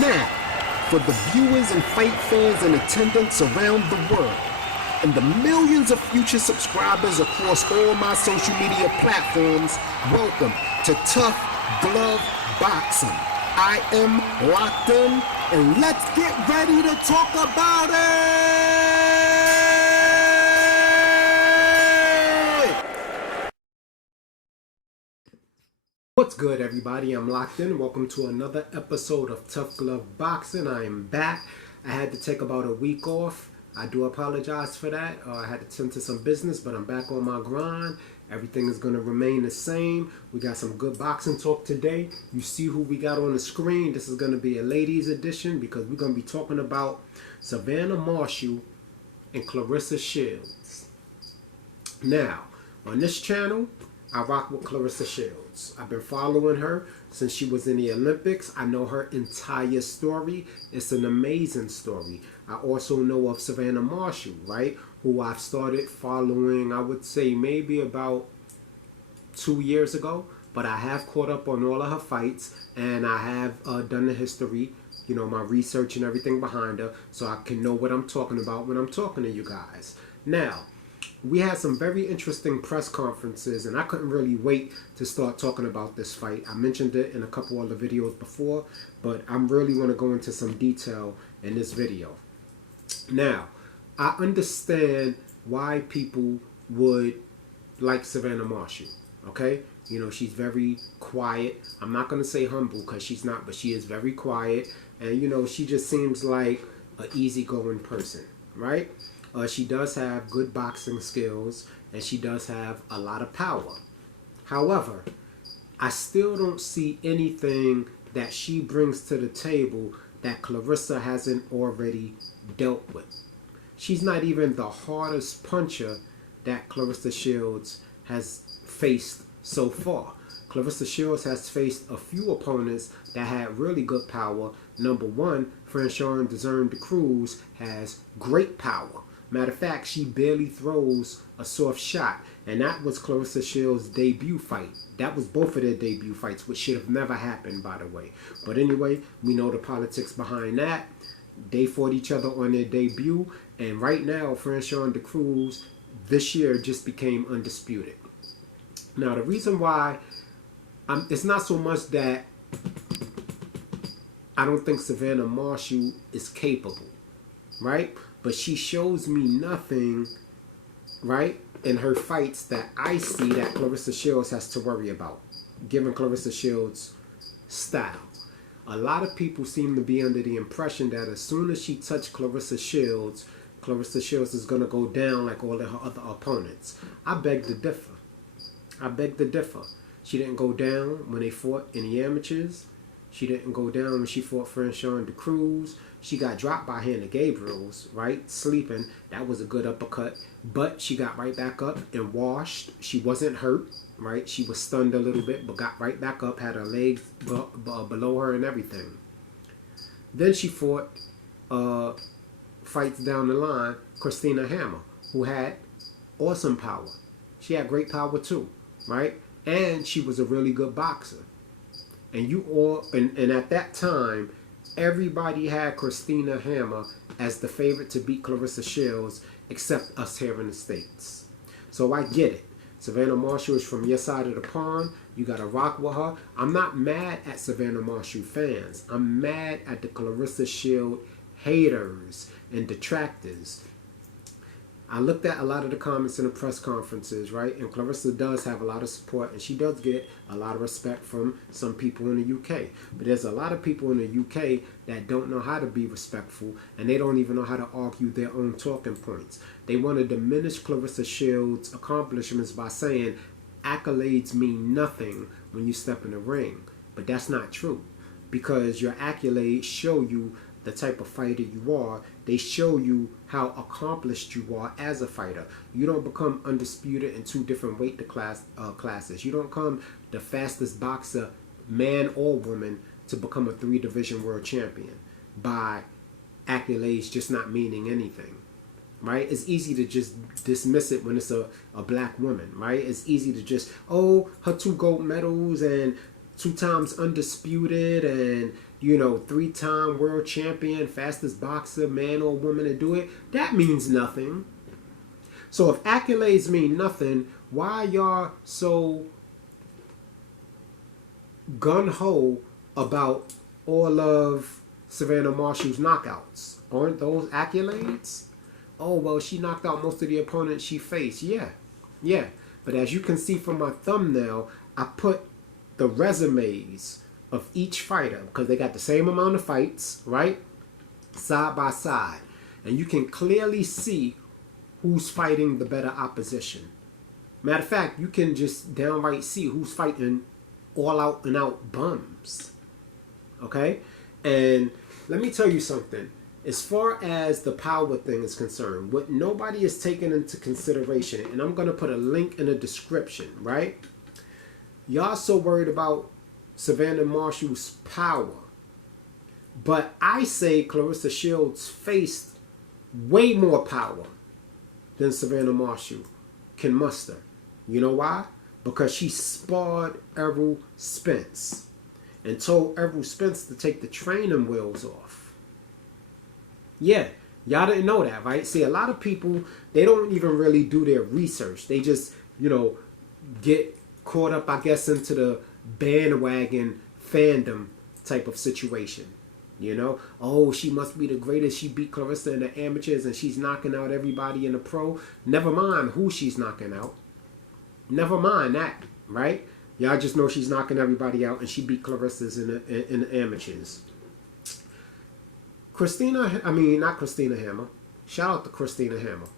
Now, for the viewers and fight fans in attendance around the world, and the millions of future subscribers across all my social media platforms, welcome to Tough Glove Boxing. I am locked in, and let's get ready to talk about it! What's good, everybody? I'm locked in. Welcome to another episode of Tough Glove Boxing. I am back. I had to take about a week off. I do apologize for that. I had to tend to some business, but I'm back on my grind. Everything is going to remain the same. We got some good boxing talk today. You see who we got on the screen. This is going to be a ladies edition because we're going to be talking about Savannah Marshall and Claressa Sheilds. Now, on this channel, I rock with Claressa Sheilds. I've been following her since she was in the Olympics. I know her entire story. It's an amazing story. I also know of Savannah Marshall, right? Who I've started following, I would say maybe about 2 years ago. But I have caught up on all of her fights, and I have done the history, you know, my research and everything behind her, so I can know what I'm talking about when I'm talking to you guys. Now, we had some very interesting press conferences, and I couldn't really wait to start talking about this fight. I mentioned it in a couple other videos before, but I really want to go into some detail in this video. Now, I understand why people would like Savannah Marshall, okay? You know, she's very quiet. I'm not going to say humble because she's not, but she is very quiet. And, you know, she just seems like an easygoing person, right? She does have good boxing skills, and she does have a lot of power. However, I still don't see anything that she brings to the table that Claressa hasn't already dealt with. She's not even the hardest puncher that Claressa Sheilds has faced so far. Claressa Sheilds has faced a few opponents that had really good power. Number one, Franchon de Cruz has great power. Matter of fact, she barely throws a soft shot, and that was Claressa Sheilds' debut fight. That was both of their debut fights, which should have never happened, by the way. But anyway, we know the politics behind that. They fought each other on their debut, and right now, Franchon de Cruz this year just became undisputed. Now, the reason why it's not so much that I don't think Savannah Marshall is capable, right? But she shows me nothing, right, in her fights that I see that Claressa Sheilds has to worry about, given Claressa Sheilds' style. A lot of people seem to be under the impression that as soon as she touched Claressa Sheilds is going to go down like all of her other opponents. I beg to differ. I beg to differ. She didn't go down when they fought in the amateurs. She didn't go down when she fought Franchon de Cruz. She got dropped by Hannah Gabriels, right? Sleeping. That was a good uppercut. But she got right back up and washed. She wasn't hurt, right? She was stunned a little bit, but got right back up, had her legs below her and everything. Then she fought fights down the line, Christina Hammer, who had awesome power. She had great power too, right? And she was a really good boxer. And you all, and at that time, everybody had Christina Hammer as the favorite to beat Claressa Sheilds, except us here in the States. So I get it. Savannah Marshall is from your side of the pond. You got to rock with her. I'm not mad at Savannah Marshall fans. I'm mad at the Claressa Sheilds haters and detractors. I looked at a lot of the comments in the press conferences, right? And Claressa does have a lot of support, and she does get a lot of respect from some people in the UK. But there's a lot of people in the UK that don't know how to be respectful, and they don't even know how to argue their own talking points. They want to diminish Claressa Sheilds' accomplishments by saying accolades mean nothing when you step in the ring. But that's not true, because your accolades show you the type of fighter you are. They show you how accomplished you are as a fighter. You don't become undisputed in 2 different weight classes. You don't become the fastest boxer, man or woman, to become a 3-division world champion by accolades just not meaning anything, right? It's easy to just dismiss it when it's a black woman, right? It's easy to just, oh, her 2 gold medals and 2 times undisputed, and 3-time world champion, fastest boxer, man or woman to do it, that means nothing. So if accolades mean nothing, why y'all so gun-ho about all of Savannah Marshall's knockouts? Aren't those accolades? Oh, well, she knocked out most of the opponents she faced. Yeah. But as you can see from my thumbnail, I put the resumes of each fighter because they got the same amount of fights, right? Side by side. And you can clearly see who's fighting the better opposition. Matter of fact, you can just downright see who's fighting all out and out bums. Okay? And let me tell you something. As far as the power thing is concerned, what nobody is taking into consideration, and I'm going to put a link in the description, right? Y'all so worried about Savannah Marshall's power. But I say Claressa Sheilds faced way more power than Savannah Marshall can muster. You know why? Because she sparred Errol Spence and told Errol Spence to take the training wheels off. Yeah, y'all didn't know that, right? See, a lot of people, they don't even really do their research. They just, get caught up, I guess, into the bandwagon fandom type of situation. Oh, she must be the greatest. She beat Claressa in the amateurs and she's knocking out everybody in the pro. Never mind who she's knocking out. Never mind that, right? Y'all just know she's knocking everybody out and she beat Claressa's in the amateurs. Not Christina Hammer. Shout out to Christina Hammer.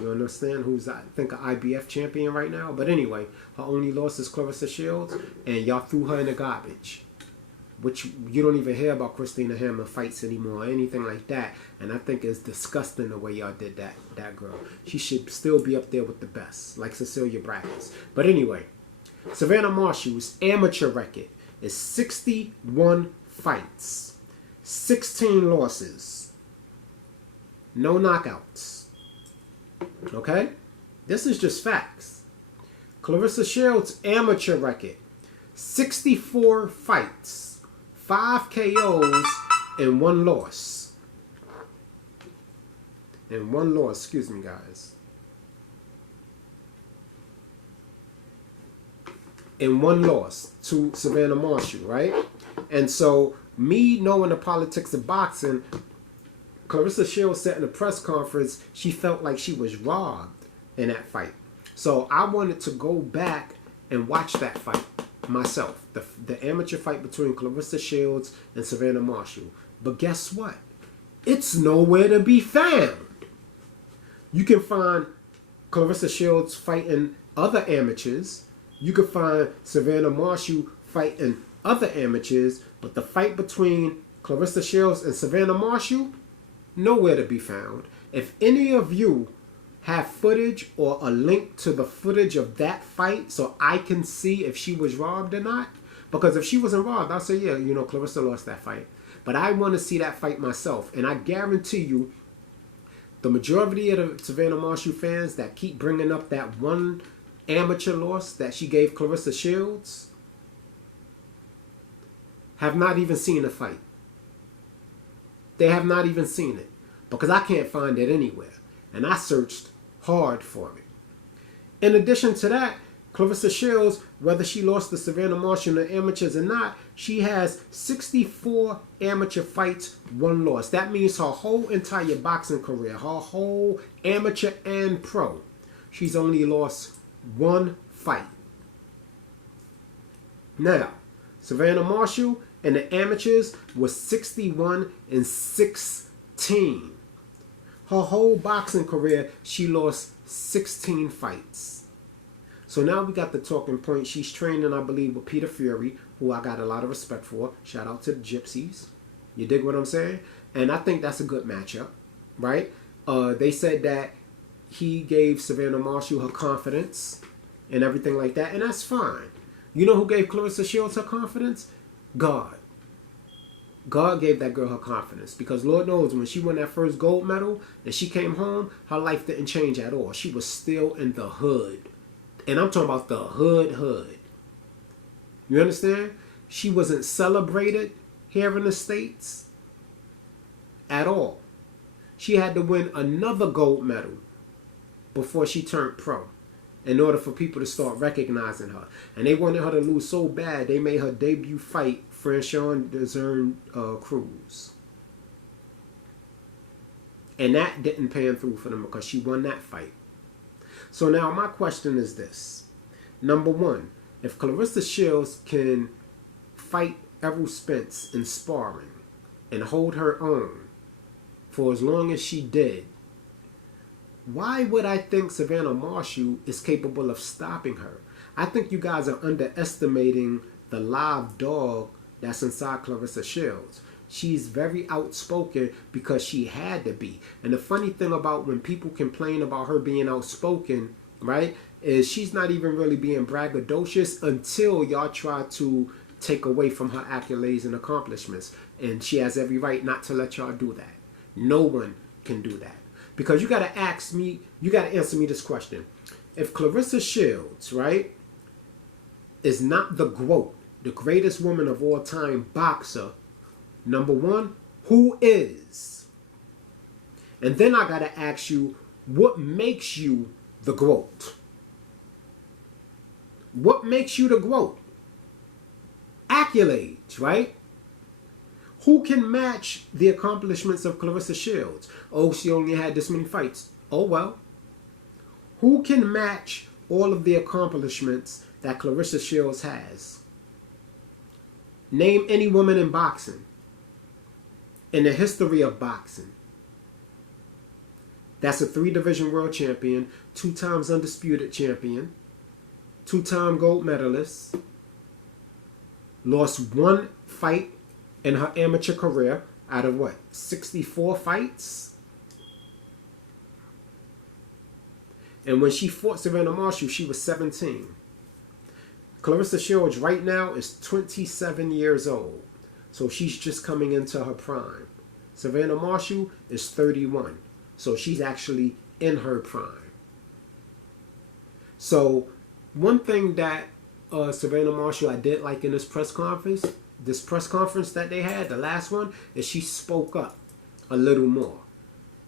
You understand? Who's, I think, an IBF champion right now. But anyway, her only loss is Claressa Sheilds, and y'all threw her in the garbage. Which you don't even hear about Christina Hammer fights anymore or anything like that. And I think it's disgusting the way y'all did that girl. She should still be up there with the best, like Cecilia Brackets. But anyway, Savannah Marshall's amateur record is 61 fights. 16 losses. No knockouts. Okay? This is just facts. Claressa Sheilds' amateur record. 64 fights. 5 KOs and 1 loss. And 1 loss, excuse me guys. And 1 loss to Savannah Marshall, right? And so me knowing the politics of boxing, Claressa Sheilds said in a press conference she felt like she was robbed in that fight. So I wanted to go back and watch that fight myself. The amateur fight between Claressa Sheilds and Savannah Marshall. But guess what? It's nowhere to be found. You can find Claressa Sheilds fighting other amateurs. You can find Savannah Marshall fighting other amateurs, but the fight between Claressa Sheilds and Savannah Marshall, nowhere to be found. If any of you have footage or a link to the footage of that fight so I can see if she was robbed or not, because if she wasn't robbed, I'll say, yeah, Claressa lost that fight. But I want to see that fight myself, and I guarantee you the majority of the Savannah Marshall fans that keep bringing up that one amateur loss that she gave Claressa Sheilds have not even seen the fight. They have not even seen it because I can't find it anywhere. And I searched hard for it. In addition to that, Claressa Sheilds, whether she lost to Savannah Marshall in the amateurs or not, she has 64 amateur fights, 1 loss. That means her whole entire boxing career, her whole amateur and pro, she's only lost 1 fight. Now, Savannah Marshall in the amateurs was 61-16. Her whole boxing career, she lost 16 fights. So now we got the talking point. She's training, I believe, with Peter Fury, who I got a lot of respect for. Shout out to the Gypsies. You dig what I'm saying? And I think that's a good matchup, right? They said that he gave Savannah Marshall her confidence and everything like that, and that's fine. You know who gave Claressa Sheilds her confidence? God. God gave that girl her confidence because Lord knows when she won that first gold medal and she came home, her life didn't change at all. She was still in the hood. And I'm talking about the hood. You understand? She wasn't celebrated here in the States at all. She had to win another gold medal before she turned pro in order for people to start recognizing her. And they wanted her to lose so bad, they made her debut fight Franchon Cruz. And that didn't pan through for them because she won that fight. So now my question is this. Number one, if Claressa Sheilds can fight Errol Spence in sparring and hold her own for as long as she did, why would I think Savannah Marshall is capable of stopping her? I think you guys are underestimating the live dog that's inside Claressa Sheilds. She's very outspoken because she had to be. And the funny thing about when people complain about her being outspoken, right, is she's not even really being braggadocious until y'all try to take away from her accolades and accomplishments. And she has every right not to let y'all do that. No one can do that. Because you got to ask me, you got to answer me this question. If Claressa Sheilds, right, is not the Gwoat, the greatest woman of all time boxer, number one, who is? And then I got to ask you, what makes you the Gwoat? What makes you the Gwoat? Accolades, right? Who can match the accomplishments of Claressa Sheilds? Oh, she only had this many fights. Oh, well. Who can match all of the accomplishments that Claressa Sheilds has? Name any woman in boxing. In the history of boxing. That's a 3-division world champion, 2 times undisputed champion, 2-time gold medalist, lost 1 fight in her amateur career out of what, 64 fights? And when she fought Savannah Marshall, she was 17. Claressa Sheilds right now is 27 years old. So she's just coming into her prime. Savannah Marshall is 31. So she's actually in her prime. So one thing that Savannah Marshall I did like in this press conference that they had, the last one, is she spoke up a little more.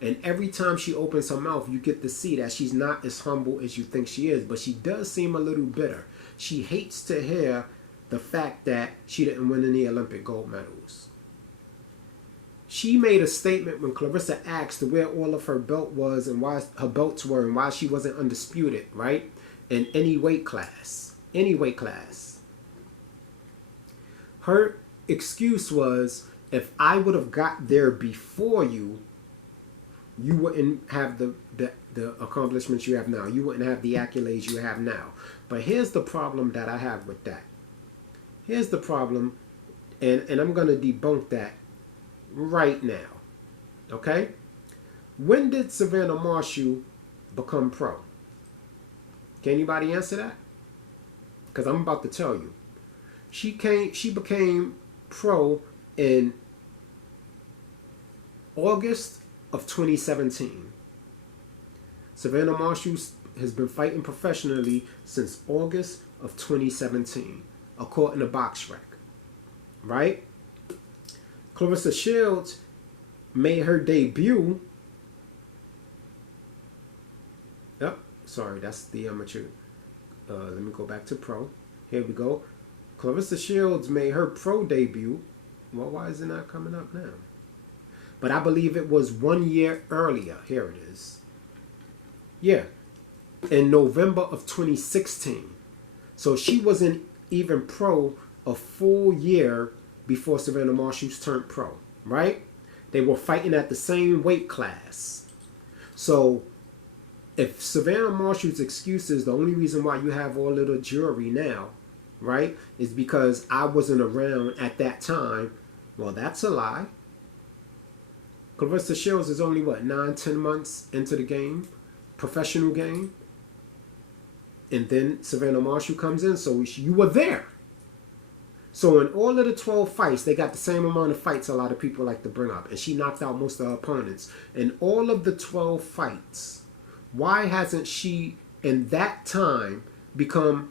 And every time she opens her mouth, you get to see that she's not as humble as you think she is. But she does seem a little bitter. She hates to hear the fact that she didn't win any Olympic gold medals. She made a statement when Claressa asked where all of her belt was and why her belts were and why she wasn't undisputed, right? In any weight class. Any weight class. Her excuse was, if I would have got there before you, you wouldn't have the accomplishments you have now. You wouldn't have the accolades you have now. But here's the problem that I have with that. Here's the problem, and I'm going to debunk that right now. Okay? When did Savannah Marshall become pro? Can anybody answer that? Because I'm about to tell you. She became pro in August of 2017. Savannah Marshall has been fighting professionally since August of 2017, according to BoxRec. Right? Claressa Sheilds made her debut. Yep, sorry, that's the amateur. Let me go back to pro. Here we go. Claressa Sheilds made her pro debut. Well, why is it not coming up now? But I believe it was 1 year earlier. Here it is. Yeah. In November of 2016. So she wasn't even pro a full year before Savannah Marshall's turned pro. Right? They were fighting at the same weight class. So if Savannah Marshall's excuse is the only reason why you have all of the jury now, right, is because I wasn't around at that time, well, that's a lie. Claressa Sheilds is only, what, 9-10 months into the game, professional game. And then Savannah Marshall comes in, so you were there. So in all of the 12 fights, they got the same amount of fights a lot of people like to bring up. And she knocked out most of her opponents. In all of the 12 fights, why hasn't she, in that time, become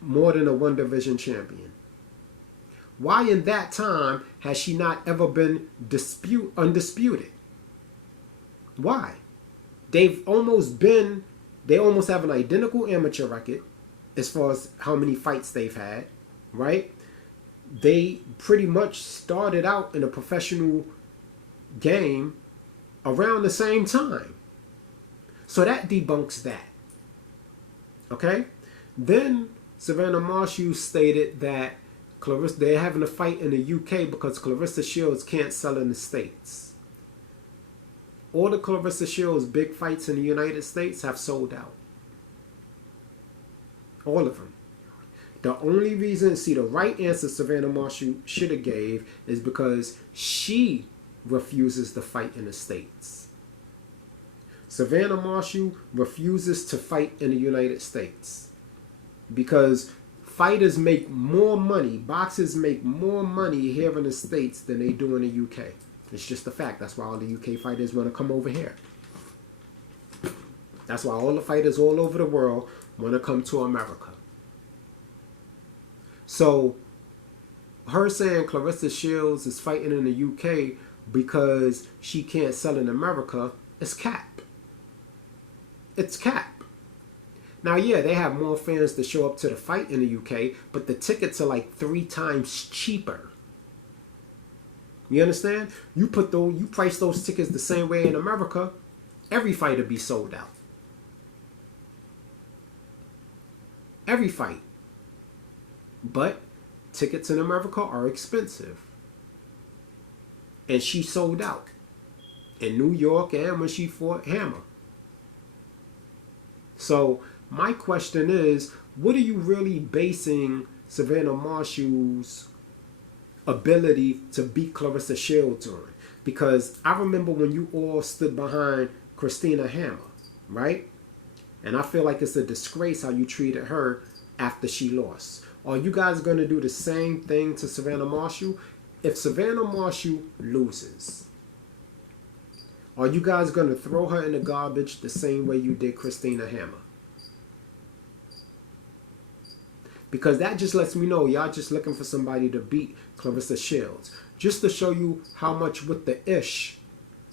more than a 1-division champion? Why in that time has she not ever been undisputed? Why? They almost have an identical amateur record as far as how many fights they've had, right? They pretty much started out in a professional game around the same time. So that debunks that. Okay? Then Savannah Marshall stated that they're having a fight in the UK because Claressa Sheilds can't sell in the States. All the Claressa Sheilds big fights in the United States have sold out. All of them. The only reason, the right answer Savannah Marshall should have gave is because she refuses to fight in the States. Savannah Marshall refuses to fight in the United States because fighters make more money, boxers make more money here in the States than they do in the UK. It's just a fact. That's why all the UK fighters want to come over here. That's why all the fighters all over the world want to come to America. So, her saying Claressa Sheilds is fighting in the UK because she can't sell in America is cap. It's cap. Now, yeah, they have more fans to show up to the fight in the UK, but the tickets are like 3 times cheaper. You understand? You price those tickets the same way in America, every fight will be sold out. Every fight. But tickets in America are expensive. And she sold out in New York and when she fought Hammer. So my question is, what are you really basing Savannah Marshall's ability to beat Claressa Sheilds on? Because I remember when you all stood behind Christina Hammer, right? And I feel like it's a disgrace how you treated her after she lost. Are you guys going to do the same thing to Savannah Marshall? If Savannah Marshall loses, are you guys going to throw her in the garbage the same way you did Christina Hammer? Because that just lets me know y'all just looking for somebody to beat Claressa Sheilds. Just to show you how much with the ish,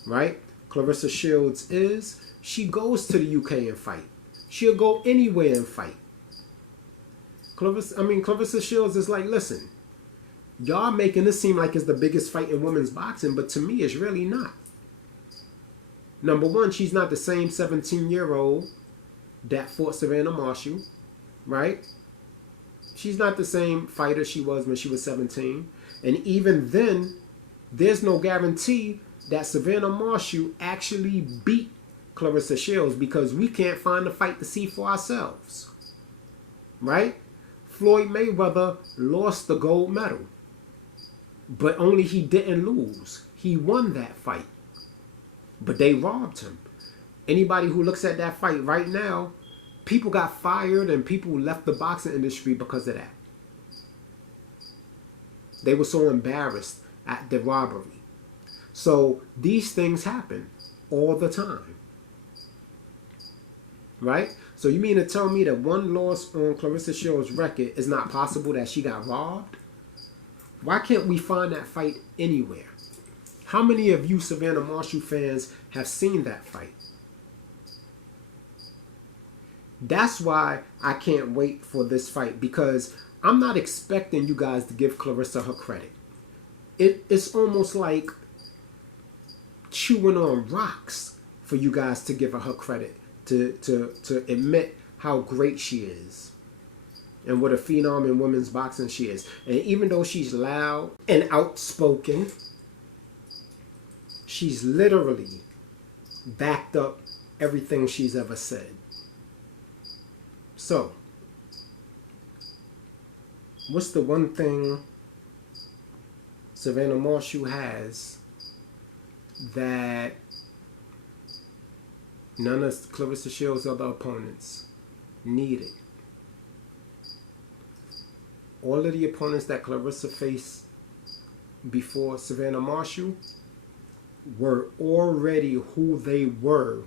right? Claressa Sheilds is, she goes to the UK and fight. She'll go anywhere and fight. Claressa Sheilds is like, listen, y'all making this seem like it's the biggest fight in women's boxing, but to me, it's really not. Number one, she's not the same 17-year-old that fought Savannah Marshall, right? She's not the same fighter she was when she was 17. And even then, there's no guarantee that Savannah Marshall actually beat Claressa Sheilds because we can't find the fight to see for ourselves, right? Floyd Mayweather lost the gold medal, but only he didn't lose. He won that fight, but they robbed him. Anybody who looks at that fight right now, people got fired and people left the boxing industry because of that. They were so embarrassed at the robbery. So these things happen all the time, right? So you mean to tell me that one loss on Claressa Sheilds' record is not possible that she got robbed? Why can't we find that fight anywhere? How many of you Savannah Marshall fans have seen that fight? That's why I can't wait for this fight, because I'm not expecting you guys to give Claressa her credit. It's almost like chewing on rocks for you guys to give her credit, to admit how great she is and what a phenom in women's boxing she is. And even though she's loud and outspoken, she's literally backed up everything she's ever said. So, what's the one thing Savannah Marshall has that none of Claressa Sheilds' other opponents needed? All of the opponents that Claressa faced before Savannah Marshall were already who they were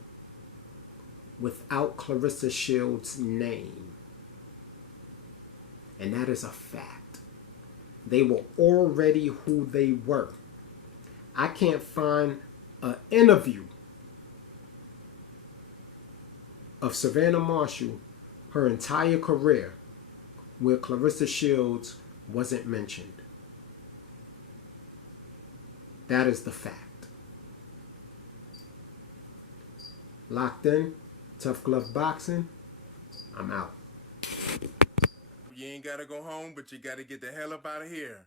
without Claressa Sheilds' name. And that is a fact. They were already who they were. I can't find an interview of Savannah Marshall, her entire career, where Claressa Sheilds wasn't mentioned. That is the fact. Locked in, Tough Glove Boxing. I'm out. You ain't gotta go home, but you gotta get the hell up out of here.